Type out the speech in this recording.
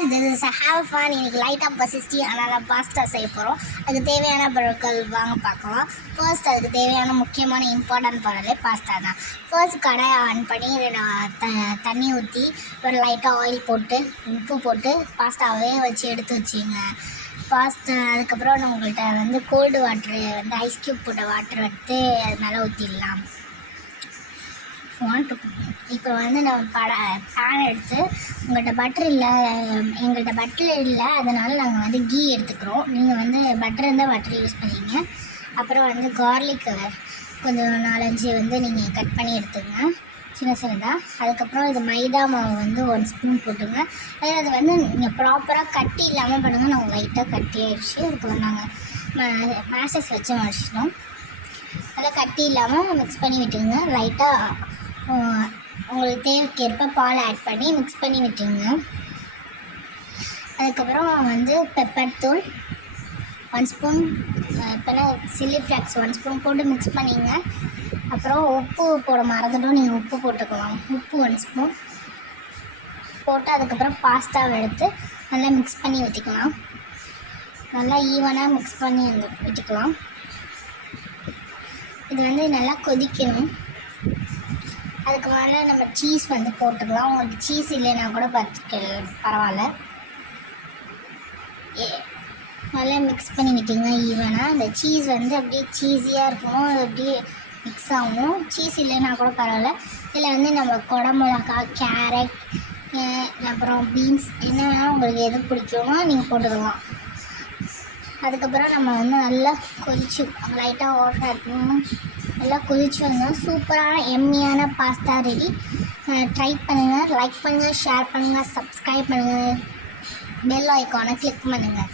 guys, this is a have fun. இன்னைக்கு லைட்டாக பசிச்சு அதனால் பாஸ்தா செய்ய போகிறோம். அதுக்கு தேவையான பொருட்கள் வாங்க பார்க்கலாம். ஃபர்ஸ்ட் அதுக்கு தேவையான முக்கியமான இம்பார்ட்டன்ட் பொருளே பாஸ்தா தான். ஃபர்ஸ்ட் கடாயை ஆன் பண்ணி தண்ணி ஊற்றி ஒரு லைட்டாக ஆயில் போட்டு உப்பு போட்டு பாஸ்தாவே வச்சு எடுத்து வச்சிங்க. பாஸ்தா அதுக்கப்புறம் உங்கள்கிட்ட கோல்டு வாட்ரு ஐஸ் க்யூப் போட்ட வாட்டர் எடுத்து அது மேலே ஊற்றிடலாம். இப்போ நம்ம பேன் எடுத்து உங்கள்கிட்ட பட்டர் இல்லை, எங்கள்கிட்ட பட்டர் இல்லை, அதனால் நாங்கள் கீ எடுத்துக்கிறோம். நீங்கள் பட்டர் இருந்தால் பட்டர் யூஸ் பண்ணிங்க. அப்புறம் கார்லிக் கொஞ்சம் 4-5 நீங்கள் கட் பண்ணி எடுத்துங்க சின்ன சின்னதாக. அதுக்கப்புறம் இது மைதா மாவு 1 ஸ்பூன் போட்டுங்க. அது நீங்கள் ப்ராப்பராக கட்டி இல்லாமல் பண்ணுங்கள். நாங்கள் லைட்டாக கட்டி ஆகிடுச்சு. அதுக்கு நாங்கள் மேஷஸ் வச்சு மடிச்சிட்டோம். அதெல்லாம் கட்டி இல்லாமல் மிக்ஸ் பண்ணி விட்டுங்க. லைட்டாக உங்களுக்கு தேவைக்கேற்ப பால் ஆட் பண்ணி மிக்ஸ் பண்ணி விட்டுங்க. அதுக்கப்புறம் பெப்பர் தூள் 1 ஸ்பூன், இப்போனா சில்லி ஃப்ளாக்ஸ் 1 ஸ்பூன் போட்டு மிக்ஸ் பண்ணிங்க. அப்புறம் உப்பு போட மறந்துட்டும், நீங்கள் உப்பு போட்டுக்கலாம். உப்பு 1 ஸ்பூன் போட்டு அதுக்கப்புறம் பாஸ்தாவை எடுத்து நல்லா மிக்ஸ் பண்ணி விட்டுக்கலாம். நல்லா ஈவனாக மிக்ஸ் பண்ணி விட்டுக்கலாம். இது நல்லா கொதிக்கணும். அதுக்கு மேலே நம்ம சீஸ் போட்டுக்கலாம். உங்களுக்கு சீஸ் இல்லைன்னா கூட பரவாயில்ல. நல்லா மிக்ஸ் பண்ணி விட்டுங்க ஈவனாக. அந்த சீஸ் அப்படியே சீஸியாக இருக்கணும், அது அப்படியே மிக்ஸ் ஆகணும். சீஸ் இல்லைன்னா கூட பரவாயில்ல. இதில் நம்ம குடமிளகா, கேரட், அப்புறம் பீன்ஸ் என்ன வேணால் உங்களுக்கு எது பிடிக்குமோ நீங்கள் போட்டுக்கலாம். அதுக்கப்புறம் நம்ம நல்லா கொதிச்சு லைட்டாக வாட்டர் ஆட் பண்ணணும். நல்லா கொதிச்சு சூப்பரான எம்மியான பாஸ்தா ரெடி. ட்ரை பண்ணுங்கள், லைக் பண்ணுங்கள், ஷேர் பண்ணுங்கள், சப்ஸ்கிரைப் பண்ணுங்கள், பெல் ஐக்கானை கிளிக் பண்ணுங்கள்.